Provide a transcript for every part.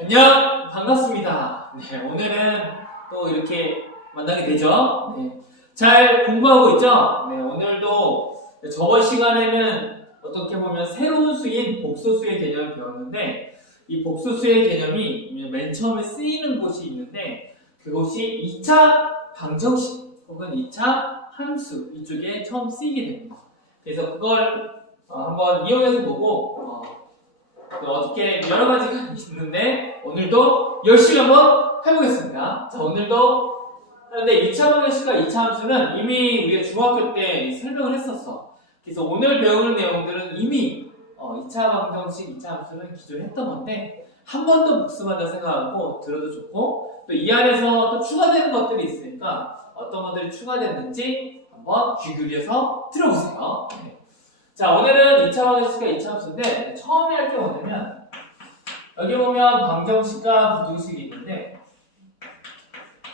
안녕! 반갑습니다. 네, 오늘은 또 이렇게 만나게 되죠. 네, 잘 공부하고 있죠? 네, 오늘도 저번 시간에는 어떻게 보면 새로운 수인 복소수의 개념을 배웠는데 이 복소수의 개념이 맨 처음에 쓰이는 곳이 있는데 그곳이 2차 방정식 혹은 2차 함수 이쪽에 처음 쓰이게 됩니다. 그래서 그걸 한번 이용해서 보고 어떻게 여러 가지가 있는데 오늘도 열심히 한번 해보겠습니다. 자, 오늘도 그런데 2차 방정식과 2차 함수는 이미 우리가 중학교 때 설명을 했었어. 그래서 오늘 배우는 내용들은 이미 2차 방정식, 2차 함수는 기존에 했던 건데 한 번 더 복습한다 생각하고 들어도 좋고 또 이 안에서 또 추가되는 것들이 있으니까 어떤 것들이 추가됐는지 한번 귀 기울여서 들어보세요. 네. 자, 오늘은 2차 방정식과 2차 함수인데 처음에 할 게 뭐냐면 여기 보면 방정식과 부등식이 있는데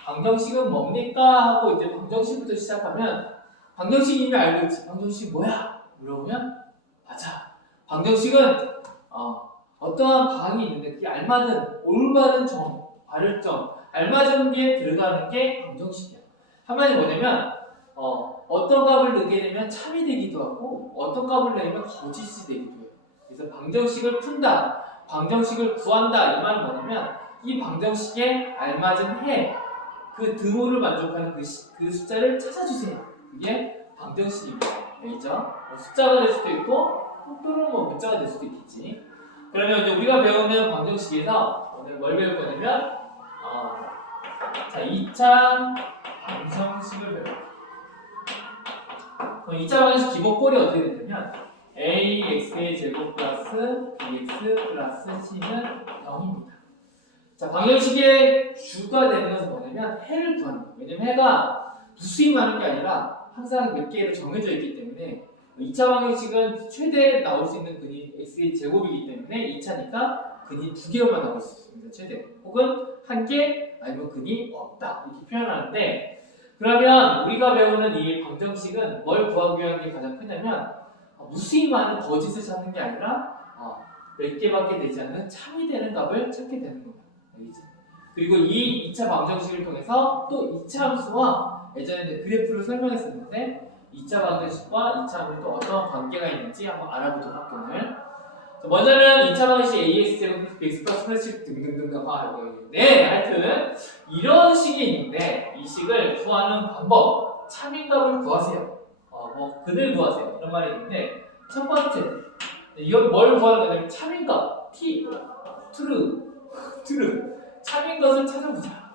방정식은 뭡니까? 하고 이제 방정식부터 시작하면 방정식 이미 알고 있지. 방정식 뭐야? 물어보면 맞아. 방정식은 어떠한 방이 있는데 그게 알맞은 올바른 점, 발을점, 알맞은 게 들어가는 게 방정식이야. 한마디 뭐냐면 어떤 값을 넣게 되면 참이 되기도 하고 어떤 값을 내면 거짓이 되기도 해요. 그래서 방정식을 푼다, 방정식을 구한다 이 말은 뭐냐면 이 방정식에 알맞은 해, 그 등호를 만족하는 그 숫자를 찾아주세요. 그게 방정식입니다. 알겠죠? 숫자가 될 수도 있고 또는 문자가 될 수도 있겠지. 그러면 이제 우리가 배우는 방정식에서 오늘 뭘 배울 거냐면 자, 2차 방정식을 배워요. 그럼 2차 방정식 기본꼴이 어떻게 되냐면 ax의 제곱 플러스 bx 플러스 c는 0입니다. 자, 방정식의 주가 되는 것은 뭐냐면 해를 구하는 거예요. 왜냐면 해가 무수히 많은 게 아니라 항상 몇 개로 정해져 있기 때문에 2차 방정식은 최대 나올 수 있는 근이 x의 제곱이기 때문에 2차니까 근이 2개로만 나올 수 있습니다. 최대. 혹은 1개 아니면 근이 없다. 이렇게 표현하는데 그러면 우리가 배우는 이 방정식은 뭘 구하기 위한 게 가장 크냐면 무수히 많은 거짓을 찾는 게 아니라 몇 개밖에 되지 않는 참이 되는 값을 찾게 되는 겁니다. 알겠지? 그리고 이 2차 방정식을 통해서 또 2차 함수와 예전에 그래프를 설명했었는데 2차 방정식과 2차 함수에 또 어떤 관계가 있는지 한번 알아보도록 할게요. 오늘. 먼저는 2차 방정식 AX제곱 BX 플러스 플러스 등등등등 네, 하여튼 이런 식이 있는데 이 식을 구하는 방법 참인값을 구하세요. 근을 구하세요. 이런 말이 있는데 첫 번째 이건 뭘 구하는 거냐면 참인값 T, true 참인 것을 찾아보자.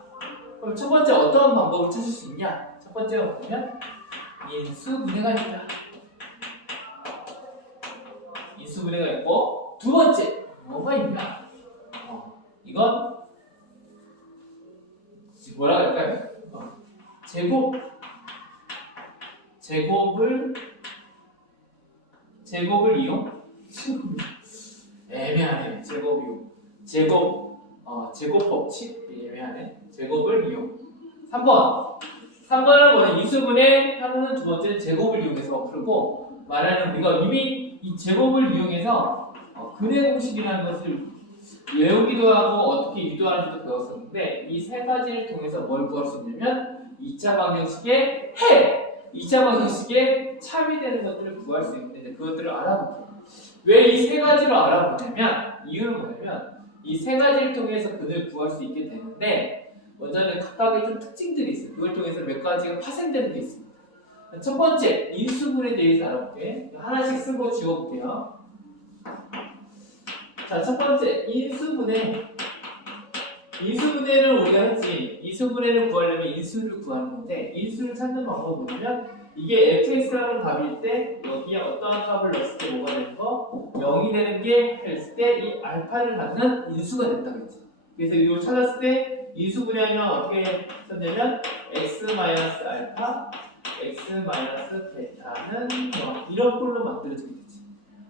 그럼 첫 번째 어떤 방법을 찾을 수 있냐? 첫 번째가 뭐냐면 인수분해가 있다. 인수분해가 있고 두 번째 뭐가 있냐? 이건 뭐라 할까요? 제곱을 이용? 애매하네. 제곱 이용. 제곱 법칙? 애매하네. 제곱을 이용. 3번은 뭐냐? 인수분해 하는 두 번째는 제곱을 이용해서 풀고 말하는 우리가 이미 이 제곱을 이용해서 근의 공식이라는 것을 외우기도 하고 어떻게 유도하는지도 배웠었는데 이 세 가지를 통해서 뭘 구할 수 있냐면 2차 방정식의 해! 2차 방정식에 참이 되는 것들을 구할 수 있는데 그것들을 알아볼게요. 왜 이 세 가지를 알아보냐면 이유는 뭐냐면 이 세 가지를 통해서 근을 구할 수 있게 되는데 먼저는 각각의 좀 특징들이 있어요. 그걸 통해서 몇 가지가 파생되는 게 있습니다. 첫 번째, 인수분해에 대해서 알아볼게요. 하나씩 쓰고 지워볼게요. 자, 첫 번째, 인수분해를 우리가 했지. 인수분해를 구하려면 인수를 구하는 건데 인수를 찾는 방법은 뭐냐면 이게 fx라는 값일 때 여기에 어떠한 값을 넣었을 때 뭐가 되는 거? 0이 되는 게 됐을 때 이 알파를 갖는 인수가 됐다 그랬지. 그래서 이걸 찾았을 때 인수분해하면 어떻게 썼냐면 x-알파, x-베타는 0 이런 꼴로 만들어지게 되지.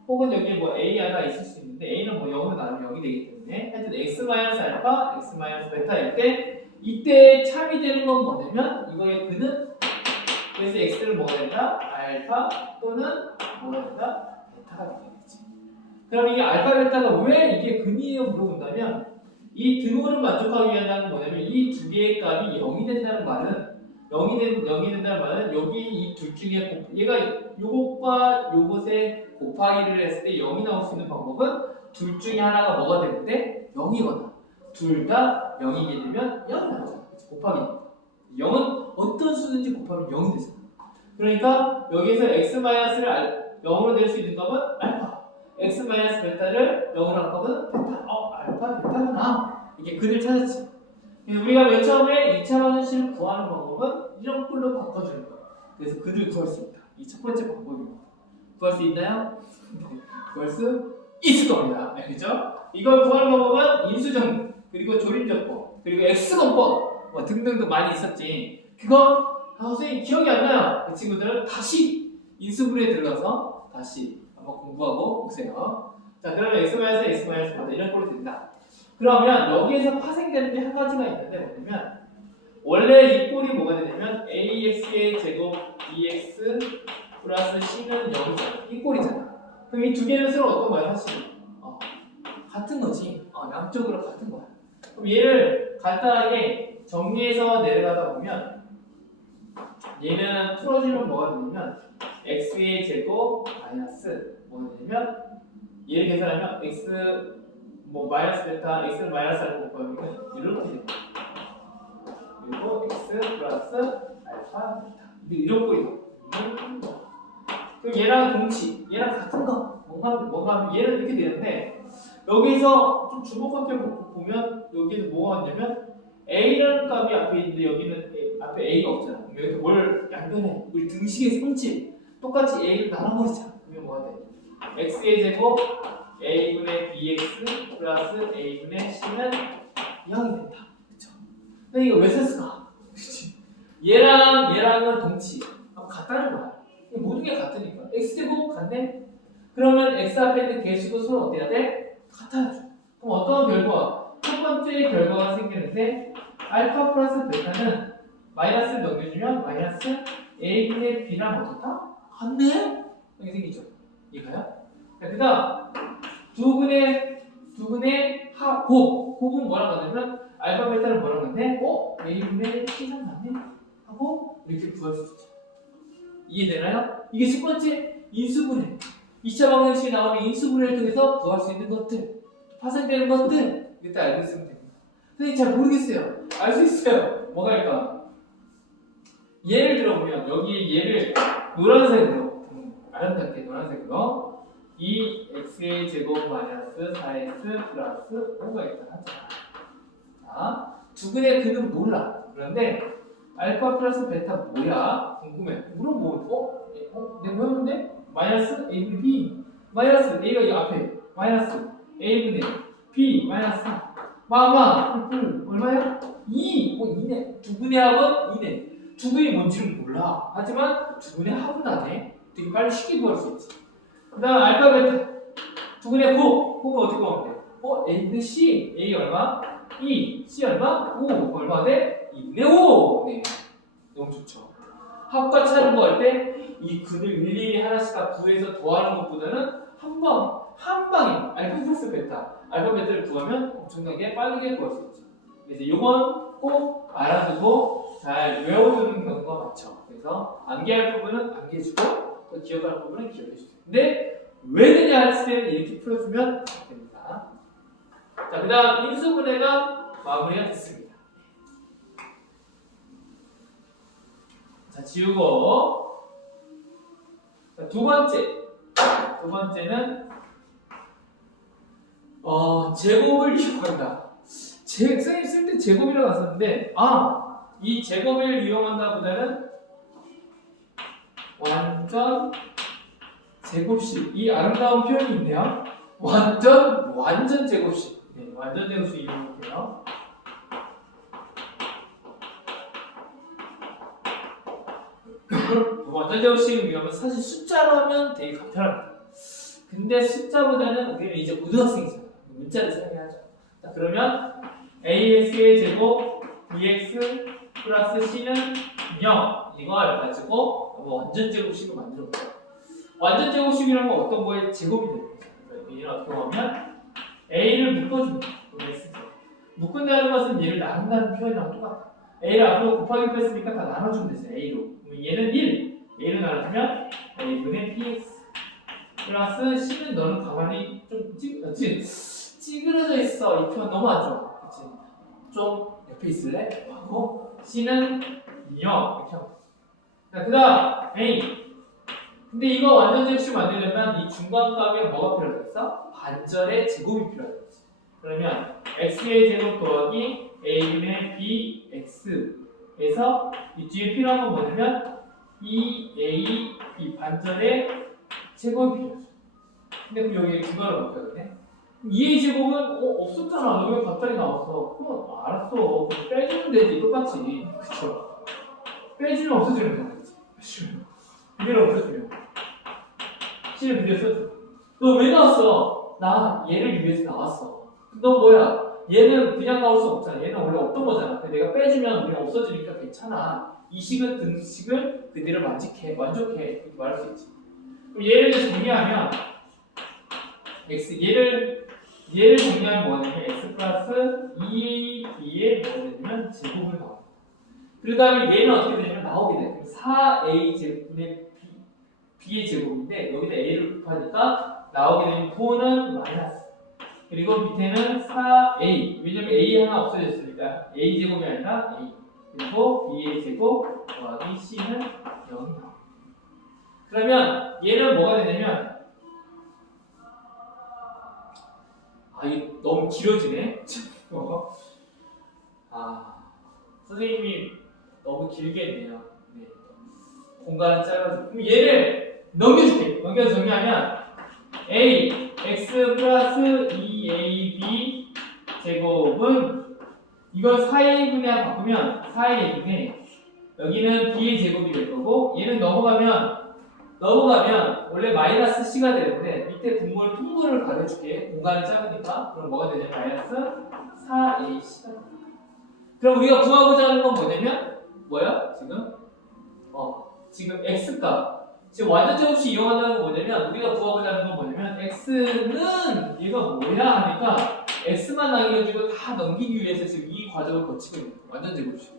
혹은 여기에 뭐 a 하나 있을 수 있는데 a는 뭐 0으로 나누면 0이 되기 때문에 하여튼 x-알파, x-베타일 때 이때 참이 되는 건 뭐냐면 이거의 근은 그래서 x를 뭐가 된다? 알파 또는 뭐가 된다? 베타가 되게 되지. 그럼 이게 알파, 베타가 왜 이게 근이에요? 물어본다면 이 등호를 만족하기 위한 뭐냐면 이 두 개의 값이 0이 된다는 말은 0이 된다는 말은 여기 이 둘 중에 얘가 요것과 요것에 곱하기를 했을 때 0이 나올 수 있는 방법은 둘 중에 하나가 뭐가 되는데 0이거나 둘 다 0이게 되면 0이 나오잖아. 곱하기 0은 어떤 수든지 곱하면 0이 되잖아. 그러니까 여기서 x-를 0으로 될 수 있는 값은 알파, x-베타를 0으로 한 값은 베타. 알파, 베타구나. 이게 근을 찾았지. 우리가 맨 처음에 2차 방정식을 구하는 방법은 이런 꼴로 바꿔주는 거예요. 그래서 근을 구할 수 있다. 이 첫 번째 방법입니다. 구할 수 있나요? 구할 수 있을 겁니다. 알겠죠? 이걸 구하는 방법은 인수정리, 그리고 조림적법, 그리고 x건법 뭐 등등등 많이 있었지. 그거 선생님 기억이 안 나요. 그 친구들은 다시 인수분해에 들어가서 다시 한번 공부하고 오세요. 자, 그러면 x-베타 이런 꼴로 된다. 그러면 여기에서 파생되는 게 한 가지가 있는데 뭐냐면 원래 이 꼴이 뭐가 되냐면 ax의 제곱 bx 플러스 c는 0이잖아. 이 꼴이잖아. 그럼 이 두 개는 서로 어떤 거야 사실? 같은 거지. 양쪽으로 같은 거야. 그럼 얘를 간단하게 정리해서 내려가다 보면 얘는 풀어주면 뭐가 되냐면 x의 제곱 마이너스 뭐가 되냐면 얘를 계산하면 x 마이너스 베타 x는 마이너스 알파 곱하면 이렇게 됩니다. 그리고 x 플러스 알파 베타 이런 꼴이다. 그럼 얘랑 동치, 얘랑 같은 거 뭔가 하면 얘는 이렇게 되는데 여기서 좀 주목하게 보면 여기서 뭐가 왔냐면 a라는 값이 앞에 있는데 여기는 앞에 a가 없잖아. 그럼 여기서 뭘 양변해? 우리 등식의 성질 똑같이 a를 나눠버리자. 그러면 뭐가 돼? x의 제곱 a분의 bx 플러스 a분의 c는 0이 된다. 그쵸? 근데 이거 왜 썼을까? 그치? 얘랑은 동치. 같다는 거야. 모든 게 같으니까. x제곱 같네? 그러면 x 앞에 있는 개수도 서로 어때야 돼? 같아야죠. 그럼 어떤 결과? 첫 번째 결과가 생기는데 알파 플러스 베타는 마이너스를 넘겨주면 마이너스 a분의 b랑 어떻다? 같네? 이렇게 생기죠. 이해가요? 그 다음 두 분의 곱은 뭐라고 하냐면 알파 베타를 뭐라고 하는데 a분의 c는 맞네? 하고 이렇게 구할 수 있죠. 이해되나요? 이게 첫 번째 인수분해. 2차 방정식에 나오는 인수분해를 통해서 구할 수 있는 것들, 파생되는 것들 이때 알고 있으면 됩니다. 선생님 잘 모르겠어요. 알 수 있어요. 뭐가 할까? 예를 들어보면 여기 얘를 노란색으로 아름답게 노란색으로 2x의 제곱 마이너스 4x 플러스 5가 있다 하자. 자, 두근의 근은 몰라. 그런데 알파 플러스 베타 뭐야? 궁금해. 물어보면 내가 뭐였는데? 마이너스 a분의 b 마이너스 a가 이 앞에 마이너스 a분의 b 마이너스 4 마마 얼마야? 2 2네. 두근의 합은 2네. 두근이 뭔지는 몰라. 하지만 두근의 합은 나네. 되게 빨리 쉽게 구할 수 있지. 그 다음 알파 베타 두근의 곱은 어떻게 구하면 돼? a분의 c a 얼마? 2 c 얼마? 5 얼마 돼? 2분의 5 네. 너무 좋죠. 합과 차를 구할 때 이 근을 일일이 하나씩 다 구해서 더하는 것보다는 한 방에 알파 플러스 베타, 알파 베타를 구하면 엄청나게 빠르게 구할 수 있죠. 그래서 이건 꼭 알아두고 잘 외워두는 경우가 많죠. 그래서 암기할 부분은 암기해주고 또 기억할 부분은 기억해주세요. 근데 왜 되냐 했을 때는 이렇게 풀어주면 됩니다. 자, 그 다음 인수분해가 마무리가 됐습니다. 자, 지우고 자, 두 번째는 제곱을 이용한다. 선생님 쓸 때 제곱이라고 왔었는데 이 제곱을 이용한다 보다는 완전 제곱식 이 아름다운 표현이 있네요. 완전 제곱식 네, 완전 제곱식 이용할게요. 완전 제곱식을 이용하면 사실 숫자로 하면 되게 간편합니다. 근데 숫자보다는 우리는 이제 고등학생이잖아요. 문자를 사용하죠. 자, 그러면 ax의 제곱 bx 플러스 c는 0 이걸 가지고 완전 제곱식을 만들어 볼게요. 완전 제곱식이라는 건 어떤 거에 제곱이 되는 거죠. 얘는 어떻게 보면 a를 묶어줍니다. 묶은다는 것은 얘를 나눈다는 표현이랑 똑같아. A를 앞으로 곱하기 했으니까 다 나눠주면 되죠. A로. 얘는 1. A로 나눠주면 A분의 PX 플러스 C는 너는 가만히 좀 찌그러져 있어. 이 표현 너무 안 좋아. 그치? 좀 옆에 있을래? 하고 C는 0 이렇게 하고. 자, 그 다음 A. 근데 이거 완전 제곱식 만들려면 이 중간값에 뭐가 필요하겠어? 반절의 제곱이 필요하겠지. 그러면 x의 제곱 더하기 a분의 bx에서 이 뒤에 필요한 건 뭐냐면 2a b 반절의 제곱이 필요하죠. 근데 그럼 여기 중간을 바꿔야겠네. 2a 제곱은 없었잖아. 왜 갑자기 나왔어? 그럼 알았어. 그럼 빼주면 되지. 똑같이. 그쵸? 빼주면 없어지면 되지. 빼주면. 그대로 없어지면. C를 그대로 써줘. 너 왜 나왔어? 나 얘를 위해서 나왔어. 너 뭐야? 얘는 그냥 나올 수 없잖아. 얘는 원래 없던 거잖아. 근데 내가 빼주면 우리가 없어지니까 괜찮아. 이 식은 등식을 그대로 만족해. 이렇게 말할 수 있지. 그럼 얘를 정리하면 얘를 정리하면 뭐냐면 x 플러스 2ab의 뭐냐면 제곱을 나와. 그 다음에 얘는 어떻게 되냐면 나오게 돼. 4a 제곱분의 b의 제곱인데 여기다 a를 곱하니까 나오게 되면 4는 마이너스. 그리고 밑에는 4a. 왜냐면 a 하나 없어졌으니까 a 제곱이 아니라 a. 그리고 b의 제곱 더하기 c는 0이 나와. 그러면 얘는 뭐가 되냐면 이게 너무 길어지네. 선생님이 너무 길게 했네요. 네. 공간은 짧아지고. 그럼 얘를 넘겨줄게. 넘겨서 정리하면 a x 플러스 2ab 제곱은 이걸 4a분에 바꾸면 4a분에 여기는 b의 제곱이 될 거고 얘는 넘어가면 원래 마이너스 c가 되는데 밑에 통분을 가려줄게. 공간이 작으니까. 그럼 뭐가 되냐? 마이너스 4ac가 됩니다. 그럼 우리가 구하고자 하는 건 뭐냐면 뭐야? 지금 x값. 지금 완전 제곱식 이용한다는 건 뭐냐면 우리가 구하고자 하는 건 뭐냐면 x는 얘가 뭐야 하니까 x만 남겨주고 다 넘기기 위해서 지금 이 과정을 거치고 있는 거예요. 완전 제곱식.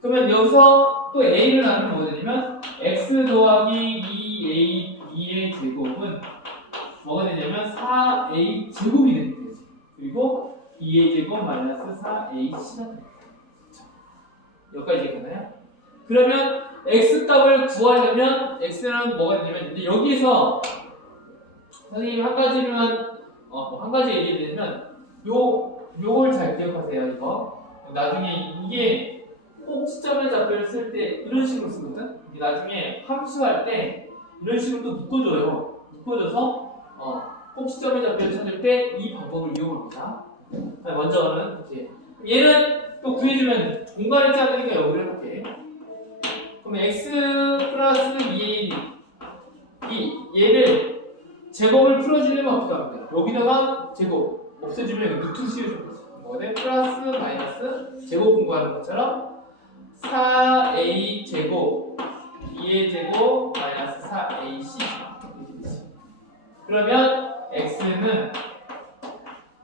그러면 여기서 또 a를 나누면 뭐가 되냐면 x 더하기 2ab의 제곱은 뭐가 되냐면 4a 제곱이 되는 거지. 그리고 2a 제곱 마이너스 4ac가 됩니다. 여기까지 이해가나요? 그러면 x 값을 구하려면 x는 뭐가 되냐면 이제 여기서 선생님 한 가지만 한 가지 얘기해드리면 요걸 잘 기억하세요. 이거 나중에 이게 꼭 시점의 좌표를 쓸 때 이런 식으로 쓰거든. 이게 나중에 함수할 때 이런 식으로 또 묶어줘서 꼭 시점의 좌표를 찾을 때 이 방법을 이용합니다. 먼저는 이렇게 얘는 또 구해주면 공간이 작으니까 여기를 해볼게. 그럼 x 플러스 2a 얘를 제곱을 풀어주려면 어떻게 합니까? 여기다가 제곱 없애주면 여기 루트 씌워주는 거지. 뭐네? 플러스 마이너스 제곱 공부하는 것처럼 4a 제곱 b의 제곱 마이너스 4ac 이렇게 되지. 그러면 x는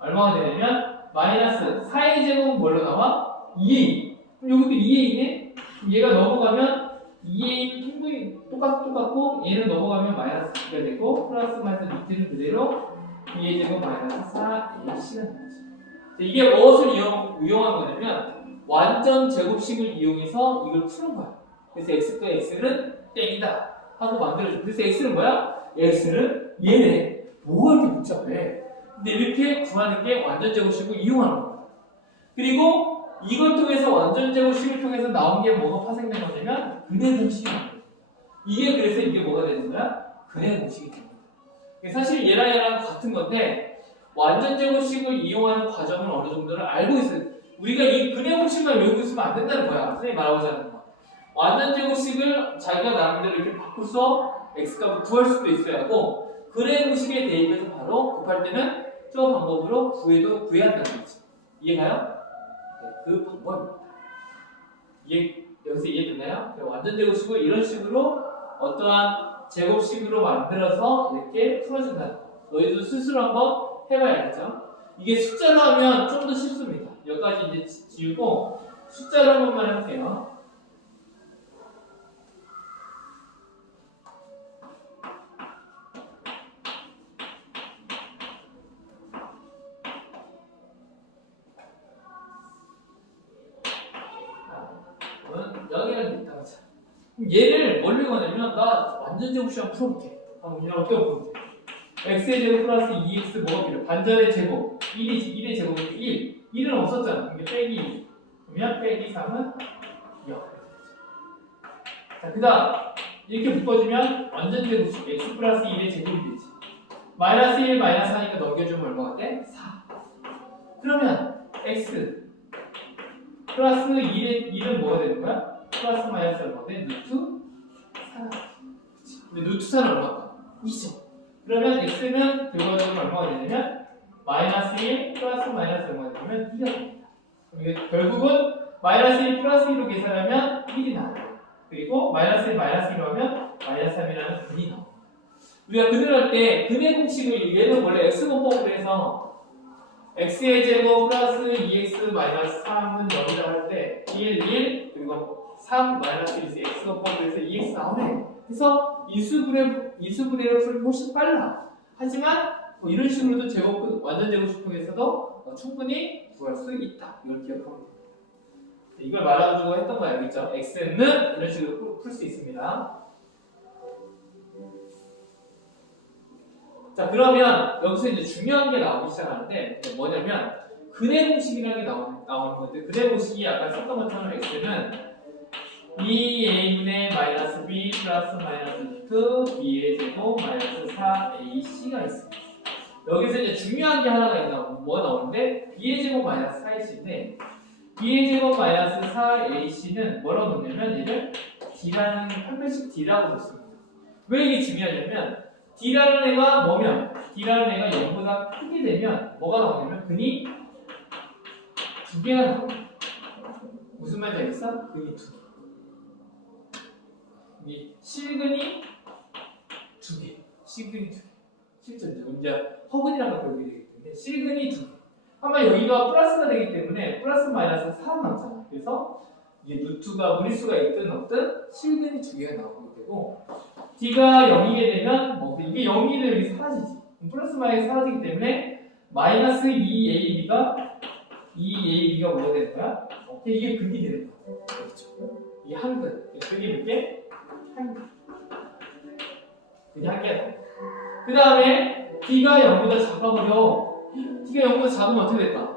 얼마가 되냐면 마이너스 4a 제곱은 뭘로 나와? 2a. 그럼 여기도 2a네? 얘가 넘어가면 2a 충분히 똑같고 얘는 넘어가면 마이너스 2가 되고 플러스 마이너스 밑에는 그대로 2a 제곱 마이너스 4ac가 되는 거지. 이게 무엇을 이용한 거냐면 완전 제곱식을 이용해서 이걸 푸는 거야. 그래서 x과 x는 땡이다 하고 만들어줘. 그래서 x는 뭐야? x는 얘네. 뭐가 이렇게 복잡해? 근데 이렇게 구하는 게 완전 제곱식을 이용하는 거야. 그리고 이걸 통해서 완전 제곱식을 통해서 나온 게 뭐가 파생된 거냐면 근해 공식이 나온 거야. 그래서 이게 뭐가 되는 거야? 근해 공식이 되는 거야. 사실 얘랑 같은 건데 완전 제곱식을 이용하는 과정은 어느 정도를 알고 있어요. 우리가 이 근해 공식만 외우고 있으면 안 된다는 거야. 선생님이 말하고자 하는 거. 완전 제곱식을 자기가 나름대로 이렇게 바꿔서 x값을 구할 수도 있어야 하고 근해 공식에 대입해서 바로 곱할 때는 저 방법으로 구해야 한다는 거지. 이해가요? 네, 그 방법입니다. 여기서 이해됐나요? 완전 제곱식을 이런 식으로 어떠한 제곱식으로 만들어서 이렇게 풀어준다는 거. 너희도 스스로 한번 해봐야겠죠? 이게 숫자로 하면 좀 더 쉽습니다. 여기까지 이제 지우고 숫자로 한 번만 해볼게요. 여기를 있다가 자. 그럼 얘를 뭘로 이용하냐면 나 완전 제곱 시험 풀어볼게. 한번 이렇게 풀어볼게. x의 제곱 플러스 2x 뭐가 필요해? 반전의 제곱 1의 제곱이 1. 1은 없었잖아. 이게 빼기 1. 그러면 빼기 3은 0. 자, 그 다음 이렇게 묶어주면 완전 제곱식 x 플러스 1의 제곱이 되지. 마이너스 1 마이너스 4니까 넘겨주면 얼마가 돼? 4. 그러면 x 플러스 1은 뭐가 되는 거야? 플러스 마이너스 얼마가 돼? 루트 4. 근데 루트 4는 얼마일까? 2죠. 그러면 x는 결과적으로 얼마가 되냐면 마이너스 1 플러스 마이너스 얼마가 되냐면 2가 됩니다. 그럼 이게 결국은 마이너스 1 플러스 1로 계산하면 1이 나와요. 그리고 마이너스 1 마이너스 1로 하면 마이너스 3이라는 근이 나옵니다. 우리가 근을 할 때 근의 공식을 얘는 원래 x분법으로 해서 x의 제곱 플러스 2x 마이너스 3은 0이라고 할 때 1, 그리고 3 마이너스 1에서 x분법으로 해서 2x 나오네. 그래서 인수분해로 풀면 훨씬 빨라. 하지만 뭐 이런 식으로도 제곱 완전 제곱식 통해서도 충분히 구할 수 있다. 이걸 기억하면 됩니다. 이걸 말아주고 했던 거 알겠죠? x는 이런 식으로 풀 수 있습니다. 자, 그러면 여기서 이제 중요한 게 나오기 시작하는데 뭐냐면 근의 공식이라는 게 나오는 건데 근의 공식이 아까 썼던 것처럼 x는 2a분의 마이너스 b 플러스 마이너스 2 b의 제곱 마이너스 4ac가 있습니다. 여기서 이제 중요한 게 하나가 있나 뭐가 나오는데 b의 제곱 마이너스 4ac인데 b의 제곱 마이너스 4ac는 뭐라고 놓냐면 얘를 d라는 판별식 d라고 놓습니다. 왜 이게 중요하냐면 d라는 애가 뭐면 d라는 애가 0보다 크게 되면 뭐가 나오냐면 근이 두 개가 나옵니다. 무슨 말인지 알겠어? 근이 두 개. 이 실근이 두 개, 실근이 두 개. 실전죠. 이제 허근이랑 결국이 되기 때문에 실근이 두 개. 아마 여기가 플러스가 되기 때문에 플러스 마이너스 4 남잖아. 그래서 이게 루트가 무리수가 있든 없든 실근이 두 개가 나오게 되고 d가 0이게 되면 뭐 이게 0이 되면 여기 사라지지. 플러스 마이너스 사라지기 때문에 마이너스 2ab가 뭐가 되는 거야? 이게 근이 되는 거야. 그렇죠. 이게 한 근. 근이 몇 개? 한 근. 근이 한 개가 돼. 그 다음에 d가 0보다 작아버려. d가 0보다 작으면 어떻게 될까?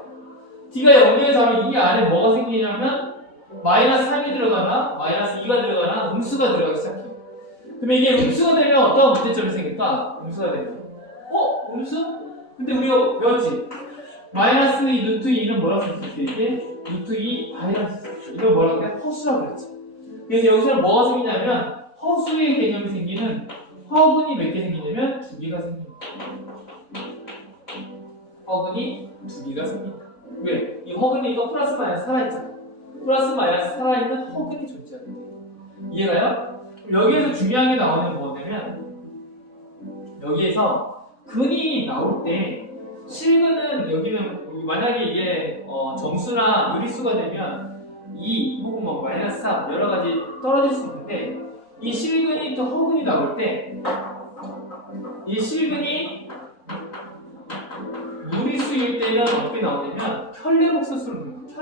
d가 0보다 작으면 이 안에 뭐가 생기냐면 마이너스 3이 들어가나 마이너스 2가 들어가나 음수가 들어가기 시작해. 그러면 이게 음수가 되면 어떤 문제점이 생길까? 음수가 되면 음수? 근데 우리가 배웠지? 마이너스 2 루트 2는 뭐라고 쓸 수 있지? 루트 2 마이너스 이걸 뭐라고 해? 허수라고 그랬지. 그래서 여기서 뭐가 생기냐면 허수의 개념이 생기는 허근이 몇 개 생기냐면 두 개가 생깁니다. 허근이 두 개가 생긴다. 왜? 이 허근이 이거 플러스 마이너스 살아있잖아. 플러스 마이너스 살아있는 허근이 존재합니다. 이해가요? 여기에서 중요한 게 나오는 게 뭐냐면 여기에서 근이 나올 때 실근은 여기는 만약에 이게 정수나 유리수가 되면 2 혹은 뭐 마이너스 3 여러 가지 떨어질 수 있는데 이 실근이 또 허근이 나올 때 이 실근이 무리수일 때는 어떻게 나오냐면 켤레 복소수로 나옵니다.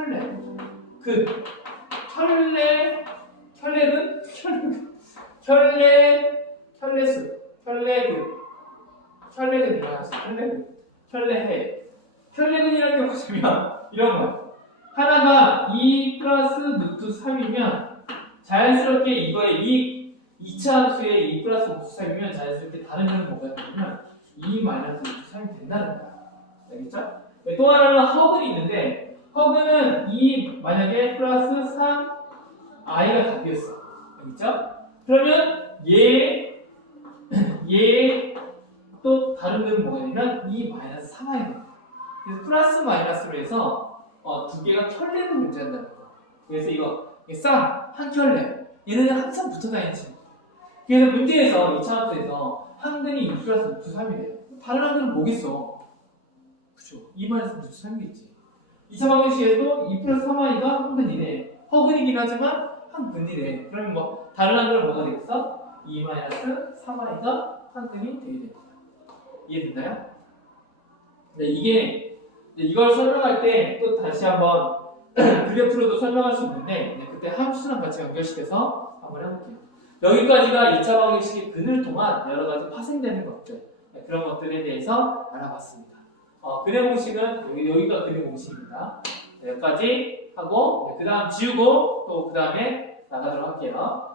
켤레근이라는 게 뭐냐면 이런 거야. 하나가 2 플러스 루트 3이면 자연스럽게 이거에 2차 함수에 2 플러스 루트 3이면 자연스럽게 다른 점은 뭐가 되냐면 2 마이너스 루트 3이 된다는 거야. 알겠죠? 또 하나는 허근이 있는데 허근은 2 만약에 플러스 3 i가 답이었어. 알겠죠? 그러면 얘 또 다른 점은 뭐가 되냐면 2 마이너스 3i입니다. 그래서 플러스 마이너스로 해서 두 개가 켤레를 존재한다는 거야. 그래서 이거 쌍, 한 켤레 얘네는 항상 붙어 다니지. 그래서 문제에서 2차 함수에서 한 근이 2 플러스 루트 3이래요. 다른 한 근은 뭐겠어? 그쵸? 2 마이너스 루트 3이겠지. 2차 방정식에서도 2 플러스 3y가 한 근이래. 허근이긴 하지만 한 근이래. 그러면 뭐 다른 한글은 뭐가 되겠어? 2 마이너스 3y가 한 근이 되게 됩니다. 이해됐나요? 네, 이걸 설명할 때 또 다시 한번 그래프로도 설명할 수 있는데 그때 함수랑 같이 연결시켜서 한번 해볼게요. 여기까지가 2차 방정식의 근을 통한 여러 가지 파생되는 것들 그런 것들에 대해서 알아봤습니다. 근의 공식은 여기가 근의 공식입니다. 여기까지 하고 그 다음 지우고 또 그 다음에 나가도록 할게요.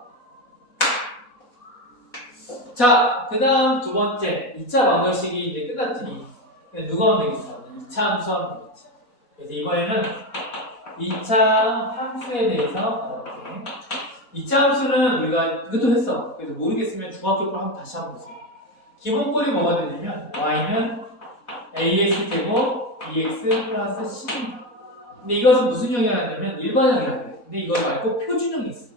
자, 그 다음 두 번째 2차 방정식이 이제 끝났지. 누가 하면 되겠어? 2차 함수 하면 되겠지. 그래서 이번에는 2차 함수에 대해서 알아볼게요. 2차 함수는 우리가 그것도 했어. 그래서 모르겠으면 중학교 걸 한번 다시 한번 보세요. 기본꼴이 뭐가 되냐면 y는 ax 제곱 bx 플러스 c입니다. 근데 이것은 무슨 형이라냐면 일반형이라고 그래. 근데 이거 말고 표준형이 있어.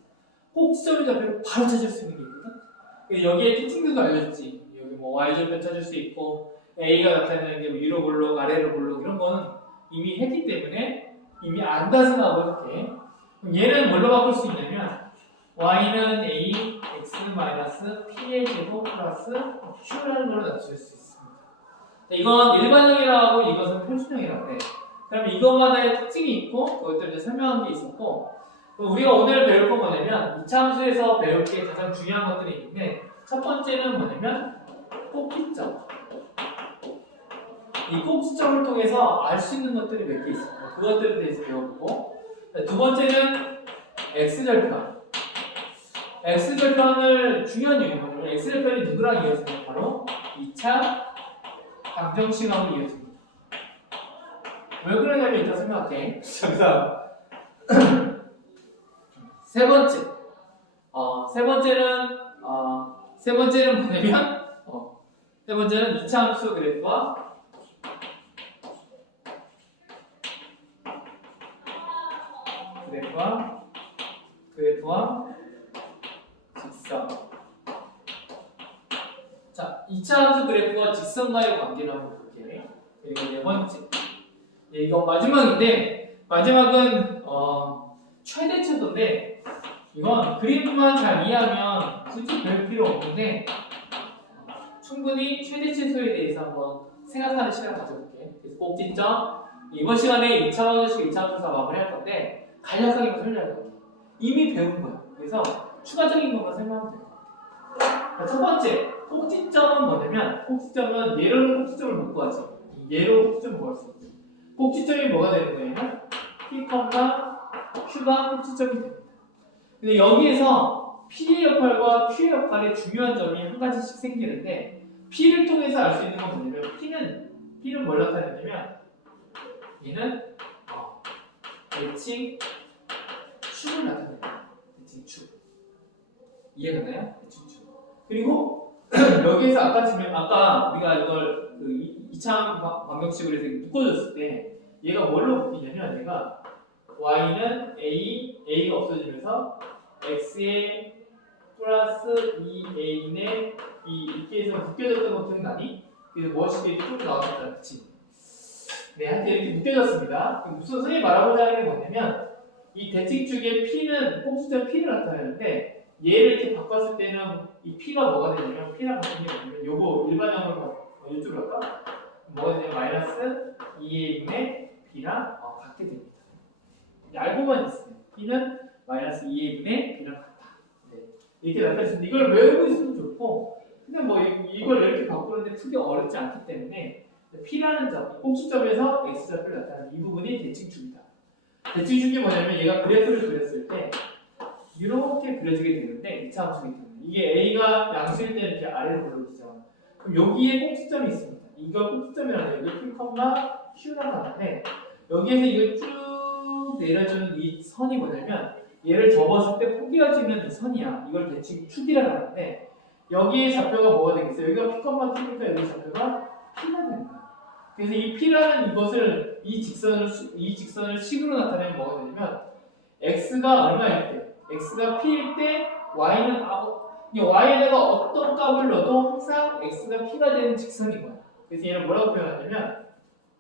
꼭 지점을 잡히면 바로 찾을 수 있는 게 있거든. 여기에 특징들도 알려줬지. 여기 뭐 y절편 찾을 수 있고 a가 나타내는 게 위로 볼록 아래로 볼록 이런 거는 이미 했기 때문에 이미 안다서 나오고 이렇게. 그럼 얘는 뭘로 바꿀 수 있냐면 y는 a x 마이너스 p의 제곱 플러스 q라는 걸로 낮출 수 있습니다. 이건 일반형이라고 하고 이것은 표준형이라고 해. 그럼 이것마다의 특징이 있고 그것들을 이제 설명한 게 있었고 우리가 오늘 배울 건 뭐냐면 2차 함수에서 배울 게 가장 중요한 것들이 있는데 첫 번째는 뭐냐면 꼭지점. 이 꼭지점을 통해서 알 수 있는 것들이 몇 개 있어요. 그것들에 대해서 배워보고 두 번째는 x절편. x절편을 중요한 이유는 뭐냐면 x절편이 누구랑 이어지냐면 바로 2차 방정식하고 이어집니다. 왜 그러냐면 이따 설명할게. 자, 세 번째는 뭐냐면 세 번째는 2차 함수 그래프와 직선. 자, 2차 함수 그래프와 직선과의 관계를 한번 볼게요. 그리고 네 번째. 이거 마지막인데 마지막은 최대치도인데 이건 그림만 잘 이해하면 굳이 별 필요 없는데 충분히 최대 최소에 대해서 한번 생각하는 시간을 가져볼게요. 그래서 꼭지점 이번 시간에 2차 방정식 2차 함수사 마무리할 건데 간략하게만 설명할 거예요. 이미 배운 거야. 그래서 추가적인 것만 설명하면 돼요. 첫 번째 꼭지점은 뭐냐면 꼭지점은 얘로 꼭지점을 못 구하지. 얘로 꼭지점을 구할 수 있어요. 꼭지점이 뭐가 되는 거냐면 P, Q가 꼭지점이 됩니다. 근데 여기에서 P의 역할과 Q의 역할의 중요한 점이 한 가지씩 생기는데 P를 통해서 알 수 있는 건 뭐냐면 P는 뭘 나타내냐면 얘는 대칭 축을 나타냅니다. 대칭 축. 이해가 가나요? 대칭 축. 그리고 여기에서 아까 우리가 이걸 2차 방정식으로 해서 묶어줬을 때 얘가 뭘로 묶이냐면 얘가 y는 a가 없어지면서 x에 플러스 2a분의 이렇게 해서 묶여졌던 거 기억나니? 그래서 무엇이 쭉 나왔었다 그치? 네, 하여튼 이렇게 묶여졌습니다. 무슨 선생님이 말하고자 하는 게 뭐냐면 이 대칭축의 p는 꼭지점 p를 나타내는데 얘를 이렇게 바꿨을 때는 이 p가 뭐가 되냐면 p랑 같은 게 뭐냐면 요거 일반형으로 이쪽으로 할까? 뭐가 되냐면 마이너스 2a분의 b랑 같게 됩니다. 알고만 있어요. p는 마이너스 2a분의 b랑 같다. 네. 이렇게 나타내는데 이걸 외우고 있으면 좋고 근데 뭐 이걸 이렇게 바꾸는데 크게 어렵지 않기 때문에 p라는 점, 꼭지점에서 x좌표를 나타내는 이 부분이 대칭축이다. 대칭축이 뭐냐면 얘가 그래프를 그렸을 때 이렇게 그려지게 되는데 2차 함수이기 때문에 이게 a가 양수일 때는 이렇게 아래로 올라오죠. 그럼 여기에 꼭지점이 있습니다. 이거 꼭지점이라는 여기 P, Q라고 하는데 여기에서 이걸 쭉 내려주는 이 선이 뭐냐면 얘를 접었을 때 포개어지는 이 선이야. 이걸 대칭축이라고 하는데 여기에 좌표가 뭐가 되겠어요? 여기가 P, Q니까 여기 좌표가 P가 되는 거야. 그래서 이 P라는 이것을 이 직선을 식으로 나타내면 뭐가 되냐면 x가 얼마일 때 x가 p일 때 y는 y에다가 어떤 값을 넣어도 항상 x가 p가 되는 직선인 거야. 그래서 얘를 뭐라고 표현하냐면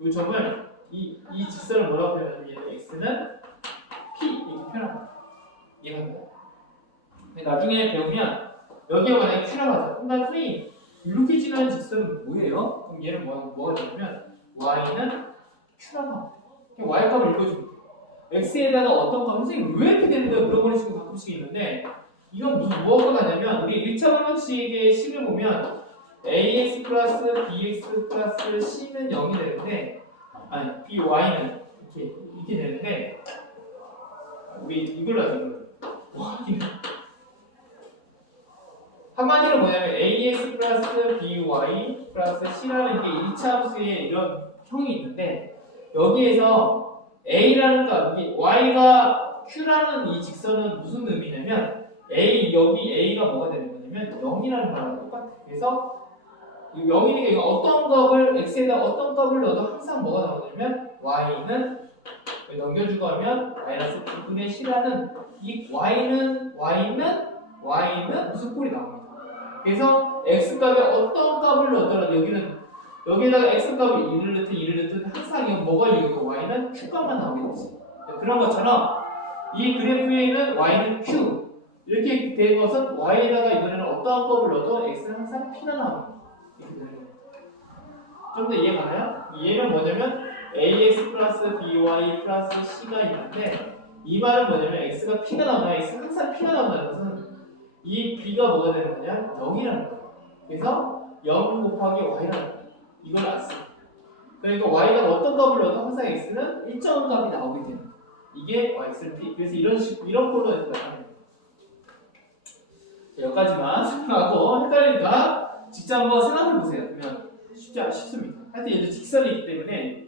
이 점을 이 직선 직선을 뭐라고 표현하냐면 x는 p 이렇게 표현합니다. 이해가 돼요? 나중에 배우면 여기가 만약에 q라고 하자. 그럼 나중에 이렇게 지나는 직선은 뭐예요? 그럼 얘는 뭐가 되냐면 y는 q라고 합니다. y 값을 읽어주면 돼요. x에다가 어떤 거 선생님 왜 이렇게 되는 거야? 물어보는 친구 가끔씩 있는데 이건 무엇과 같냐면 우리 1차 방정식의 식을 보면 ax 플러스 bx 플러스 c는 0이 되는데 아니 by는 이렇게 되는데 우리 이걸로 하자. y는 한마디로 뭐냐면 ax 플러스 by 플러스 c라는 게 1차 함수의 이런 형이 있는데 여기에서 a라는 값, y가 q라는 이 직선은 무슨 의미냐면 여기 a가 뭐가 되는 거냐면 0이라는 말과 똑같아요. 그래서 0이니까 이거 어떤 값을 x에다 어떤 값을 넣어도 항상 뭐가 나오냐면 y는 넘겨주고 하면 마이너스 9분의 c라는 이 y는 무슨 꼴이 나옵니다. 그래서 x 값에 어떤 값을 넣더라도 여기에다가 x 값을 1을 넣든 항상 이거 뭐가 이기고 y는 q 값만 나오게 되지. 그런 것처럼 이 그래프에는 y는 q 이렇게 된 것은 y에다가 이번에는 어떠한 값을 넣어도 x는 항상 p가 나옵니다. 이렇게 되는 겁니다. 좀 더 이해 가나요? 얘는 뭐냐면 ax 플러스 by 플러스 c가 있는데 이 말은 뭐냐면 x가 p가 나오나 x는 항상 p가 나온다는 것은 이 b가 뭐가 되는 거냐? 0이라는 거예요. 그래서 0 곱하기 y라는 거예요. 이걸 안 써. 그러니까 y가 어떤 값을 넣어도 항상 x는 일정한 값이 나오게 되는 거예요. 이게 x는 p. 그래서 이런 꼴로 나타납니다. 여기까지만 생각하고 헷갈리니까 직접 한번 생각해 보세요. 그러면 쉽습니다. 하여튼 얘도 직선이 있기 때문에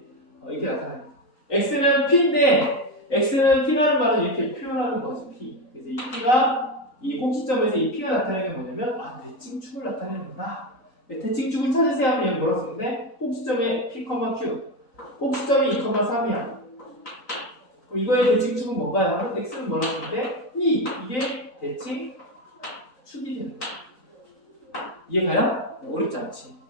이렇게 나타납니다. x는 p인데 x는 p라는 말은 이렇게 표현하는 거지 p. 그래서 이 p가 이 꼭지점에서 이 p가 나타내는 게 뭐냐면 대칭축을 나타내는구나. 대칭축을 찾으세요 하면 뭐라고 쓰는데 꼭지점에 p, q 꼭지점이 2,3이야. 그럼 이거의 대칭축은 뭔가요? 하면 x는 뭐라고 쓰는데 이게 대칭축이 되는 거야. 이해가요? 어렵지 않지.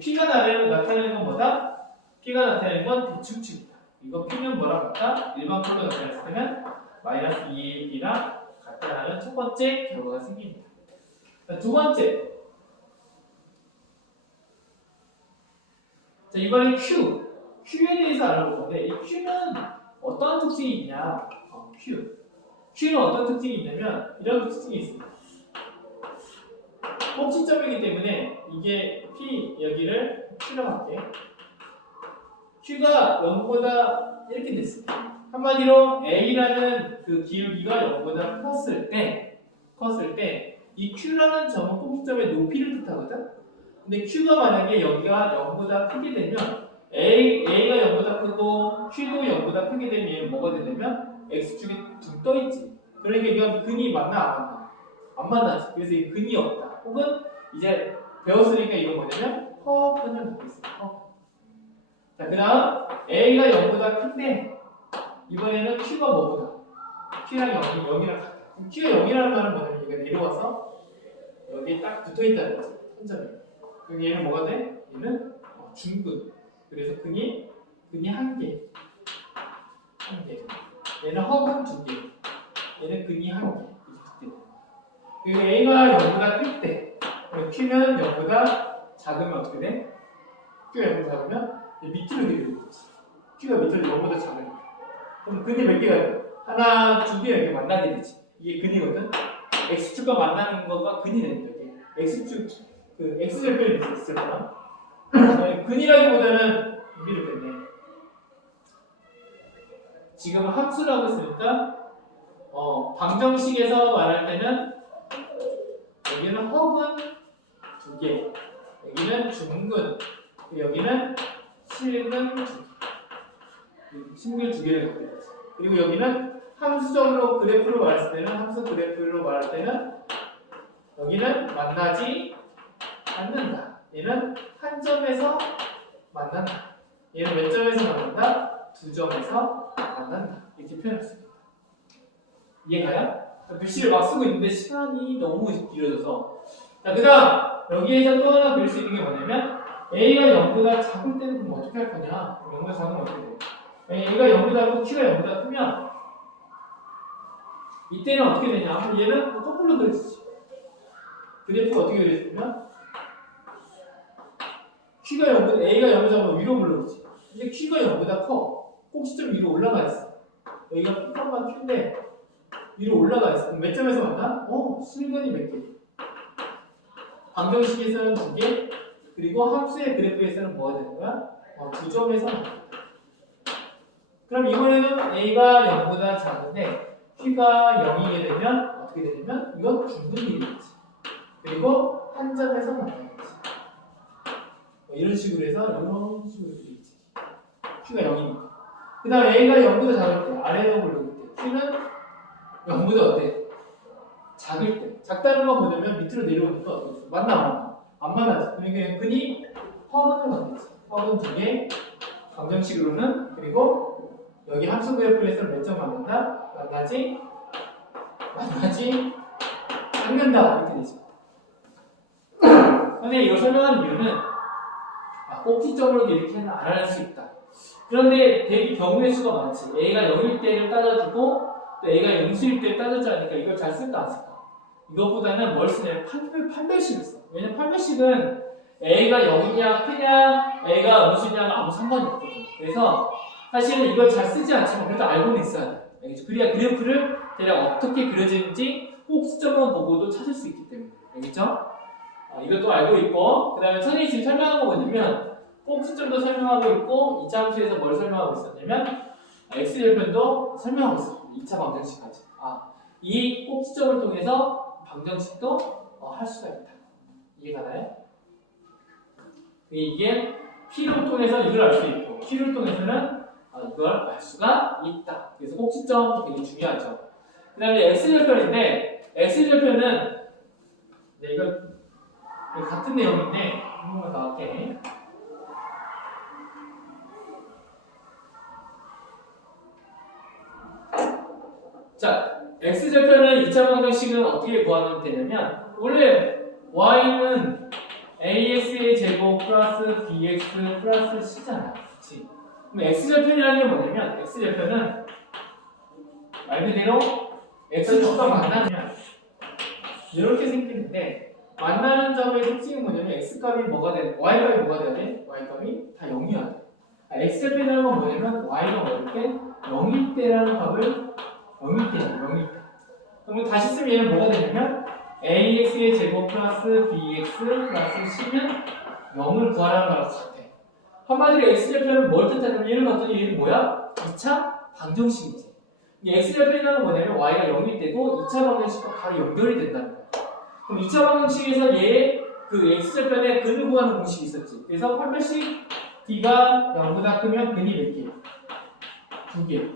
p가 나타내는 건 뭐다? p가 나타내는 건 대칭축이다. 이거 p는 뭐라고 할까? 일반 꼴로 나타냈을 때는 마이너스 2ab랑 같다라는 첫 번째 결과가 생깁니다. 두 번째. 자, 이번엔 q에 대해서 알아볼 건데 이 q는 어떠한 특징이 있냐? q는 어떤 특징이 있냐면 이런 특징이 있습니다. 꼭지점이기 때문에 이게 p 여기를 q라고 할게. q가 0보다 이렇게 됐습니다. 한마디로 a라는 그 기울기가 0보다 컸을 때 이 q라는 점은 꼭지점의 높이를 뜻하거든. 근데 q가 만약에 여기가 0보다 크게 되면 a가 0보다 크고 q도 0보다 크게 되면 얘는 뭐가 되냐면 x축이 둥 떠있지. 그러니까 이건 근이 맞나 안 만나지. 그래서 이 근이 없다. 혹은 이제 배웠으니까 이건 뭐냐면 허근을 보겠습니다. 자, 그 다음 a가 0보다 큰데 이번에는 q가 뭐보다? q랑 0이랑 같아. q가 0이라는 말은 뭐냐면 얘가 내려와서 여기 딱 붙어있다는 거지. 한 점이. 그럼 얘는 뭐가 돼? 얘는 중근. 그래서 근이 한 개. 얘는 허근 두 개. 얘는 근이 한 개. 그리고 a가 0보다 클 때 q는 0보다 작으면 어떻게 돼? q가 0보다 작으면 밑으로 내려오는 거지. q가 밑으로 0보다 작으니까. 그럼 근이 몇 개가 돼? 하나, 두 개 이렇게 만나게 되지. 이게 근이거든. x축과 만나는 거가 근이 되는 거지. x축 그 x절편이 있었잖아. 근이라기보다는 의미를 뺐네. 지금 함수라고 했으니까 방정식에서 말할 때는 여기는 허근 두 개, 여기는 중근, 여기는 실근 두 개, 심근 두 개를 갖게 되지. 그리고 여기는 함수적으로 그래프로 말했을 때는 함수 그래프로 말할 때는 여기는 만나지 않는다. 얘는 한 점에서 만난다. 얘는 몇 점에서 만난다? 두 점에서 만난다. 이렇게 표현했습니다. 이해가요? 글씨를 막 쓰고 있는데 시간이 너무 길어져서. 자, 그 다음 여기에서 또 하나 볼 수 있는 게 뭐냐면 A가 0보다 작을 때는 그럼 어떻게 할 거냐? 0보다 작으면 어떻게 돼? A가 0보다 크고 Q가 0보다 크면 이때는 어떻게 되냐? 그럼 얘는 거꾸로 그려지지. 그래프가 어떻게 그려지냐면 Q가 0보다 A가 0보다 위로 올라오지. 이제 Q가 0보다 커. 꼭지점 위로 올라가 있어. 여기가 P값만 Q인데 위로 올라가 있어. 그럼 몇 점에서 만나? 실근이 몇 개? 방정식에서는 2개, 그리고 함수의 그래프에서는 뭐가 되는 거야? 2점에서 만나. 그럼 이번에는 A가 0보다 작은데 Q가 0이게 되면 어떻게 되냐면 이건 중근이 되겠지. 그리고 한 점에서 만나겠지. 이런 식으로 해서 이런 식으로 되겠지. Q가 0이니까. 그 다음 A가 0보다 작을 때 아래로 올라올 때 Q는 0보다 어때? 작을 때. 작다는 건 뭐냐면 밑으로 내려오니까 어떻게 돼? 만나? 안 만나지. 그러니까 근이 허근을 만들지. 허근 2개, 방정식으로는. 그리고 여기 함수 그래프에서 몇 점 만난다? 만나지? 않는다. 이렇게 되죠. 근데 이걸 설명하는 이유는 꼭지점으로 이렇게는 안 할 수 있다. 그런데 되게 경우의 수가 많지. A가 0일 때를 따져주고 또 A가 0수일 때를 따져주니까 이걸 잘 쓸까 안 쓸까? 이것보다는 뭘 쓰냐면 판별식을 써. 왜냐면 판별식은 A가 0이냐 크냐 A가 음수냐가 아무 상관이 없거든. 그래서 사실은 이걸 잘 쓰지 않지만 그래도 알고는 있어야 돼. 알겠죠? 그래야 그래프를 대략 어떻게 그려지는지 꼭지점만 보고도 찾을 수 있기 때문에. 알겠죠? 이것도 알고 있고, 그 다음에 선생님이 지금 설명한 거 뭐냐면 꼭지점도 설명하고 있고 2차 함수에서 뭘 설명하고 있었냐면 x절편도 설명하고 있어요. 2차 방정식까지. 이 꼭지점을 통해서 방정식도 할 수가 있다. 이해가 나요? 이게 P를 통해서 이걸 알 수 있고 Q를 통해서는 이걸 알 수가 있다. 그래서 꼭지점 되게 중요하죠. 그 다음에 x절편인데 x절편은 이거 같은 내용인데 한 번만 더 할게. 자, x절편은 2차 방정식은 어떻게 구하면 되냐면 원래 y는 ax의 제곱 플러스 bx 플러스 c잖아. 그치? 그럼 x절편이라는 게 뭐냐면 x절편은 말 그대로 x축과 만나면 이렇게 생기는데 만나는 점의 특징이 뭐냐면 x값이 뭐가 돼? y값이 뭐가 돼야 돼? y값이 다 0이어야 돼. x절편이라는 건 뭐냐면 y가 뭐일 때 0일 때라는 값을 0일 때. 그럼 다시 쓰면 얘는 뭐가 되냐면 ax의 제곱 플러스 bx 플러스 c는 0을 구하라는 거랑 같아. 한마디로 x절편은 뭘 뜻하냐면 얘는 봤더니 얘는 뭐야? 2차 방정식이지. x절편이라는 건 뭐냐면 y가 0일 때고 2차 방정식과 바로 연결이 된다는 거야. 그럼 2차 방정식에서 얘의 그 x절편의 근을 구하는 공식이 있었지. 그래서 판별식 d가 0보다 크면 근이 몇 개? 2개.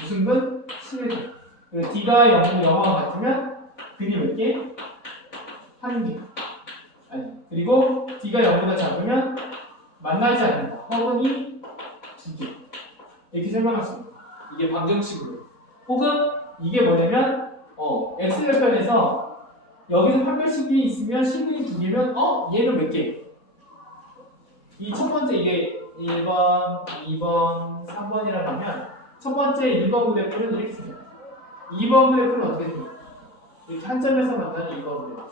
무슨 근? 11개. 그리고 d가 0과 같으면 근이 몇 개? 1개. 그리고 d가 0보다 작으면 만나지 않는다. 허근이 2개. 이렇게 설명할 수 있습니다. 이게 방정식으로. 혹은 이게 뭐냐면 x절편에서 여기서 판별식이 있으면 실근이 2개면 얘는 몇 개? 이 첫 번째 이게 1번, 2번, 3번이라고 하면 첫 번째 1번 그래프는 이렇게 생겨요. 2번 그래프는 어떻게 생겨요? 이렇게 한 점에서 만나는 2번 그래프.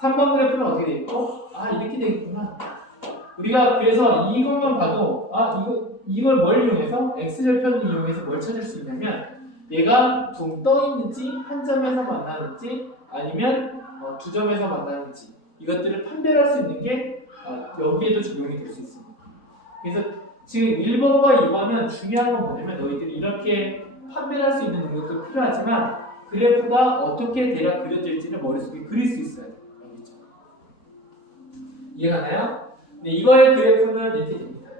3번 그래프는 어떻게 되어 있고? 이렇게 되어 있구나. 우리가 그래서 이것만 봐도 이걸 뭘 이용해서 x절편을 이용해서 뭘 찾을 수 있냐면 얘가 둥 떠 있는지 한 점에서 만나는지 아니면 두 점에서 만나는지 이것들을 판별할 수 있는 게 여기에도 적용이 될 수 있습니다. 그래서 지금 1번과 2번은 중요한 건 뭐냐면 너희들이 이렇게 판별할 수 있는 능력도 필요하지만 그래프가 어떻게 대략 그려질지는 머릿속에 그릴 수 있어야 돼요. 알겠죠? 이해가나요? 네, 이거의 그래프는 이렇게 됩니다.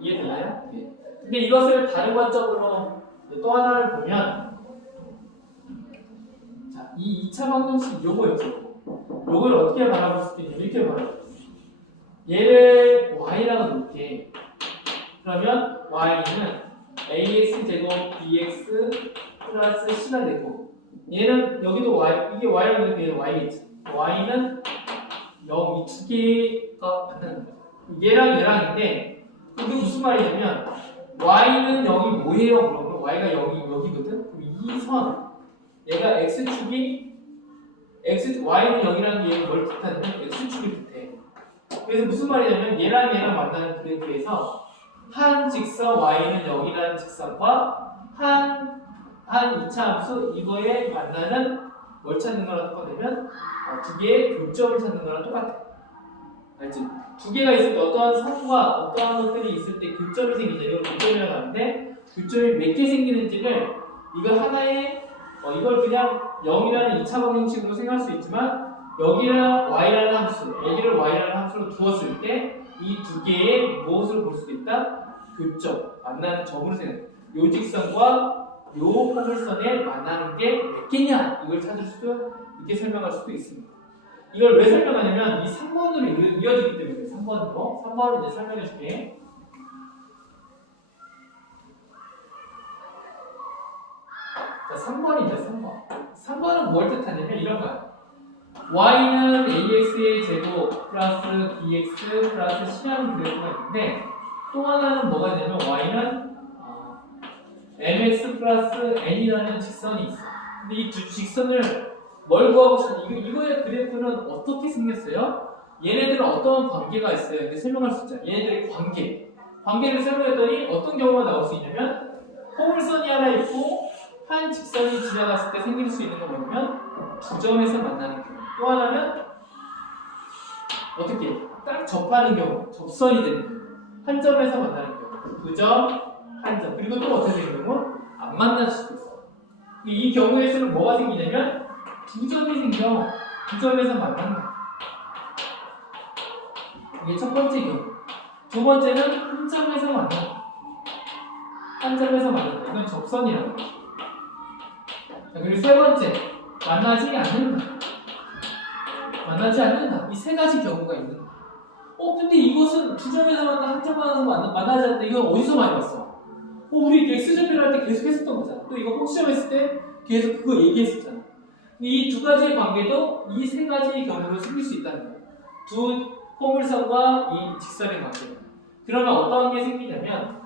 이해되나요? 네. 근데 이것을 다른 관점으로 또 하나를 보면 자, 이 2차 방정식 요거 있죠. 요걸 어떻게 바라볼 수 있냐 이렇게 바라볼 수 있어요. 얘를 y라고 놓을게. 그러면 y는 ax 제곱 bx 플러스 c가 되고 얘는 여기도 y 이게 y라고 놓을게 얘는 y겠지. y는 0, 이 두 개가 만나는 거야. 얘랑 얘랑인데 이게 무슨 말이냐면 y는 여기 뭐예요? 그러면 y가 여기거든. 그럼 이 선 얘가 x축이 y는 여기라는 게 얘가 뭘 뜻하냐면 x축이 뜻해. 그래서 무슨 말이냐면 얘랑 만나는 그래프에서 한 직선 y는 여기라는 직선과 한 2차 함수 이거에 만나는 뭘 찾는 거랑 똑같으면 두 개의 교점을 찾는 거랑 똑같아. 알지? 두 개가 있을 때 어떠한 선과 어떠한 것들이 있을 때 교점이 생기죠. 이걸 교점이라고 하는데 교점이 몇 개 생기는지를 이거 하나의 이걸 그냥 0이라는 2차 방정식으로 생각할 수 있지만 여기를 y라는 함수로 두었을 때 이 두 개의 무엇을 볼 수도 있다? 교점, 만나는 점으로 생각해. 요 직선과 요 포물선에 만나는 게 몇 개냐? 이걸 찾을 수도 이렇게 설명할 수도 있습니다. 이걸 왜 설명하냐면 이 3번으로 이어지기 때문에 3번을 이제 설명해 줄게. 자, 3번입니다. 3번은 뭘 뜻하냐면 이런 거야. y는 ax의 제곱 플러스 bx 플러스 c라는 그래프가 있는데 또 하나는 뭐가 되냐면 y는 mx 플러스 n이라는 직선이 있어. 근데 이 두 직선을 뭘 구하고 싶은 이거의 그래프는 어떻게 생겼어요? 얘네들은 어떤 관계가 있어요? 근데 설명할 수 있잖아. 얘네들의 관계를 설명했더니 어떤 경우가 나올 수 있냐면 포물선이 하나 있고 한 직선이 지나갔을 때 생길 수 있는 거 뭐냐면 두 점에서 만나는 경우. 또 하나는 어떻게 딱 접하는 경우, 접선이 되는 경우. 한 점에서 만나는 경우. 두 점, 한 점. 그리고 또 어떻게 되는 경우? 안 만날 수도 있어. 이 경우에서는 뭐가 생기냐면 두 점이 생겨. 두 점에서 만난다. 이게 첫 번째 경우. 두 번째는 한 점에서 만난다. 한 점에서 만난다. 이건 접선이라고 해. 자, 그리고 세 번째, 만나지 않는다. 이 세 가지 경우가 있는 거야. 근데 이것은 두 점에서 만나, 한 점에서 만나지 않는다. 이건 어디서 많이 봤어? 우리 X좌표를 할 때 계속 했었던 거잖아. 또 이거 혹시점 했을 때 계속 그거 얘기했었잖아. 이 두 가지의 관계도 이 세 가지의 경우로 생길 수 있다는 거야. 두 포물선과 이 직선의 관계. 그러면 어떤 게 생기냐면,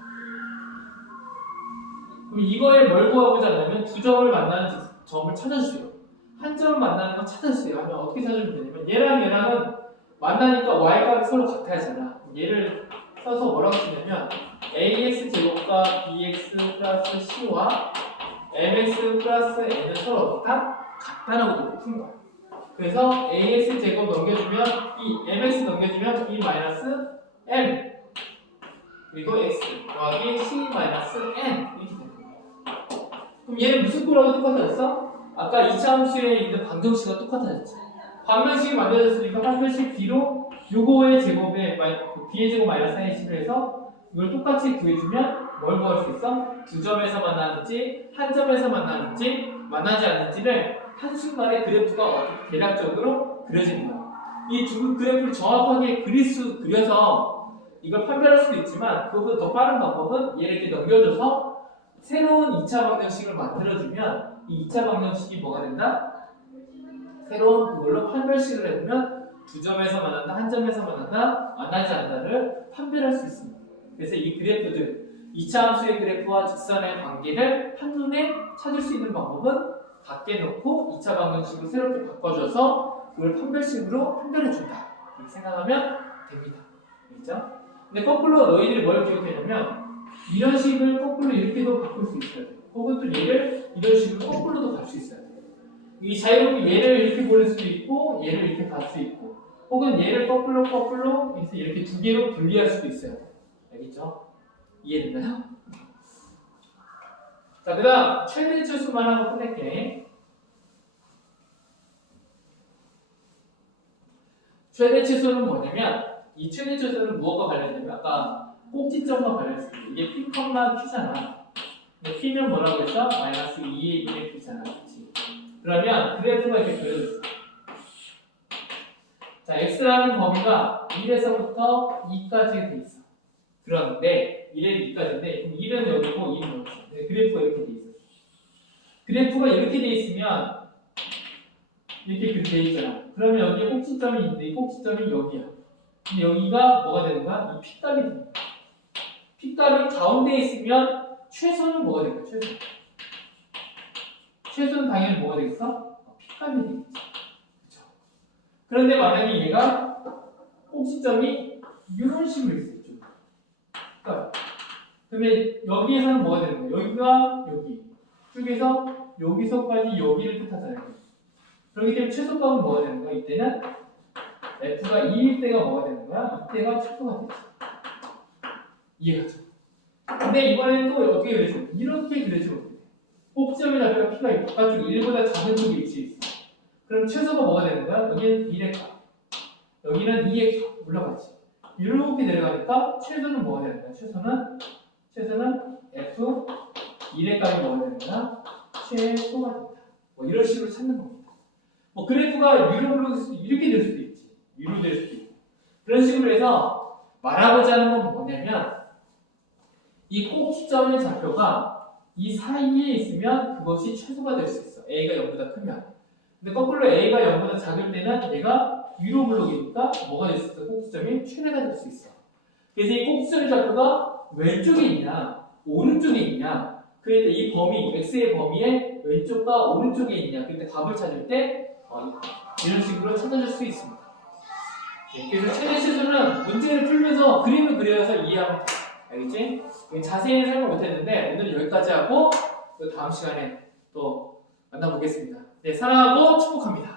그럼 이거에 뭘 구하고자 하냐면 두 점을 만나는 점을 찾아주세요. 한 점을 만나는 거 찾아주세요. 하면 어떻게 찾아주면 되냐면 얘랑은 만나니까 y값이 서로 같아야 하잖아. 얘를 써서 뭐라고 쓰냐면 ax 제곱과 bx 플러스 c와 mx 플러스 n은 서로 같다라고 푼 거야. 그래서 ax 제곱 넘겨주면 mx 넘겨주면 b 마이너스 m 그리고 x 더하기 c 마이너스 n 이렇게 되는 거야. 그럼 얘는 무슨 거라고 똑같아졌어? 아까 2차 함수에 있는 방정식과 똑같아졌지. 방정식이 만들어졌으니까 방정식 b로 요거의 제곱에 b의 제곱 마이너스 1을 해서 이걸 똑같이 구해주면 뭘 구할 수 있어? 두 점에서 만나는지 한 점에서 만나는지 만나지 않는지를 한순간에 그래프가 어떻게 대략적으로 그려지는 거야. 이 두 그래프를 정확하게 그려서 이걸 판별할 수도 있지만 그것보다 더 빠른 방법은 얘를 이렇게 넘겨줘서 새로운 2차 방정식을 만들어주면 이 2차 방정식이 뭐가 된다? 새로운 그걸로 판별식을 해보면 두 점에서 만난다, 한 점에서 만난다, 만나지 않는다를 판별할 수 있습니다. 그래서 이 그래프들, 2차 함수의 그래프와 직선의 관계를 한눈에 찾을 수 있는 방법은 밖에 놓고 2차 방정식으로 새롭게 바꿔줘서 그걸 판별식으로 판별해준다. 이렇게 생각하면 됩니다. 알겠죠? 근데 거꾸로 너희들이 뭘 기억해냐면 이런 식을 거꾸로 이렇게도 바꿀 수 있어요. 혹은 또 얘를 이런 식으로 거꾸로도 갈 수 있어요. 이 자유롭게 얘를 이렇게 보낼 수도 있고 얘를 이렇게 갈 수 있고 혹은 얘를 거꾸로 해서 이렇게 두 개로 분리할 수도 있어요. 알겠죠? 이해됐나요? 자, 그 다음 최대치 수만 하고 끝낼게. 최대치수는 뭐냐면 이 최대치수는 무엇과 관련되냐면 아까 꼭지점과 관련했어요. 이게 P, Q잖아. 근데 P는 뭐라고 했어? 마이너스 2의 1의 P잖아. 그치? 그러면 그래프가 이렇게 그려졌어. 자, X라는 범위가 1에서부터 2까지 돼 있어. 그런데 1에서 2까지인데 그럼 1은 여기고 2는 여기 있어. 그래프가 이렇게 돼 있어. 그래프가 이렇게 돼 있으면 이렇게 돼 있잖아. 그러면 여기에 꼭지점이 있는데 이 꼭지점이 여기야. 근데 여기가 뭐가 되는 거야? 이 P값이 되는 거야. P값이 가운데에 있으면 최소는 뭐가 될까요? 최소는 당연히 뭐가 되겠어? P값이 되겠지. 그쵸? 그런데 만약에 얘가 꼭지점이 이런 식으로 있어요. 그러니까 그러면 여기에서는 뭐가 되는 거예요? 여기가 여기 쪽에서 여기서까지 여기를 뜻하잖아요. 그렇기 때문에 최소값은 뭐가 되는 거야? 이때는 F가 2일 때가 뭐가 되는 거야? 이때가 최소가 되지. 이해가죠? 근데 이번엔 또 어떻게 그려줘? 이렇게 그려주면 어떻게 돼? 꼭지점의 좌표가 P가 바깥쪽 1보다 작은 쪽에 위치해 있어. 그럼 최소가 뭐가 되는 거야? 여기는 1의 값. 여기는 2의 값. 올라가지. 이렇게 내려가니까 최소는 뭐가 되는 거야? 최소는 F 1의 값이 뭐가 되는 거야? 최소가 된다. 뭐 이런 식으로 찾는 겁니다. 뭐 그래프가 위로 올라갈 수도 이렇게 될 수도 있지. 위로 될 수도 있고. 그런 식으로 해서 말하고자 하는 건 뭐냐면 이 꼭지점의 좌표가 이 사이에 있으면 그것이 최소가 될 수 있어. A가 0보다 크면. 근데 거꾸로 A가 0보다 작을 때는 얘가 위로 블록이니까 뭐가 될 수 있어? 꼭지점이 최대가 될 수 있어. 그래서 이 꼭지점의 좌표가 왼쪽에 있냐, 오른쪽에 있냐. 그럴 때 이 범위, x의 범위에 왼쪽과 오른쪽에 있냐. 그럴 때 값을 찾을 때 이런 식으로 찾아줄 수 있습니다. 네, 그래서 최대 최소는 문제를 풀면서 그림을 그려서 이해하면 돼. 알겠지? 자세히는 설명 못했는데 오늘은 여기까지 하고 또 다음 시간에 또 만나보겠습니다. 네, 사랑하고 축복합니다.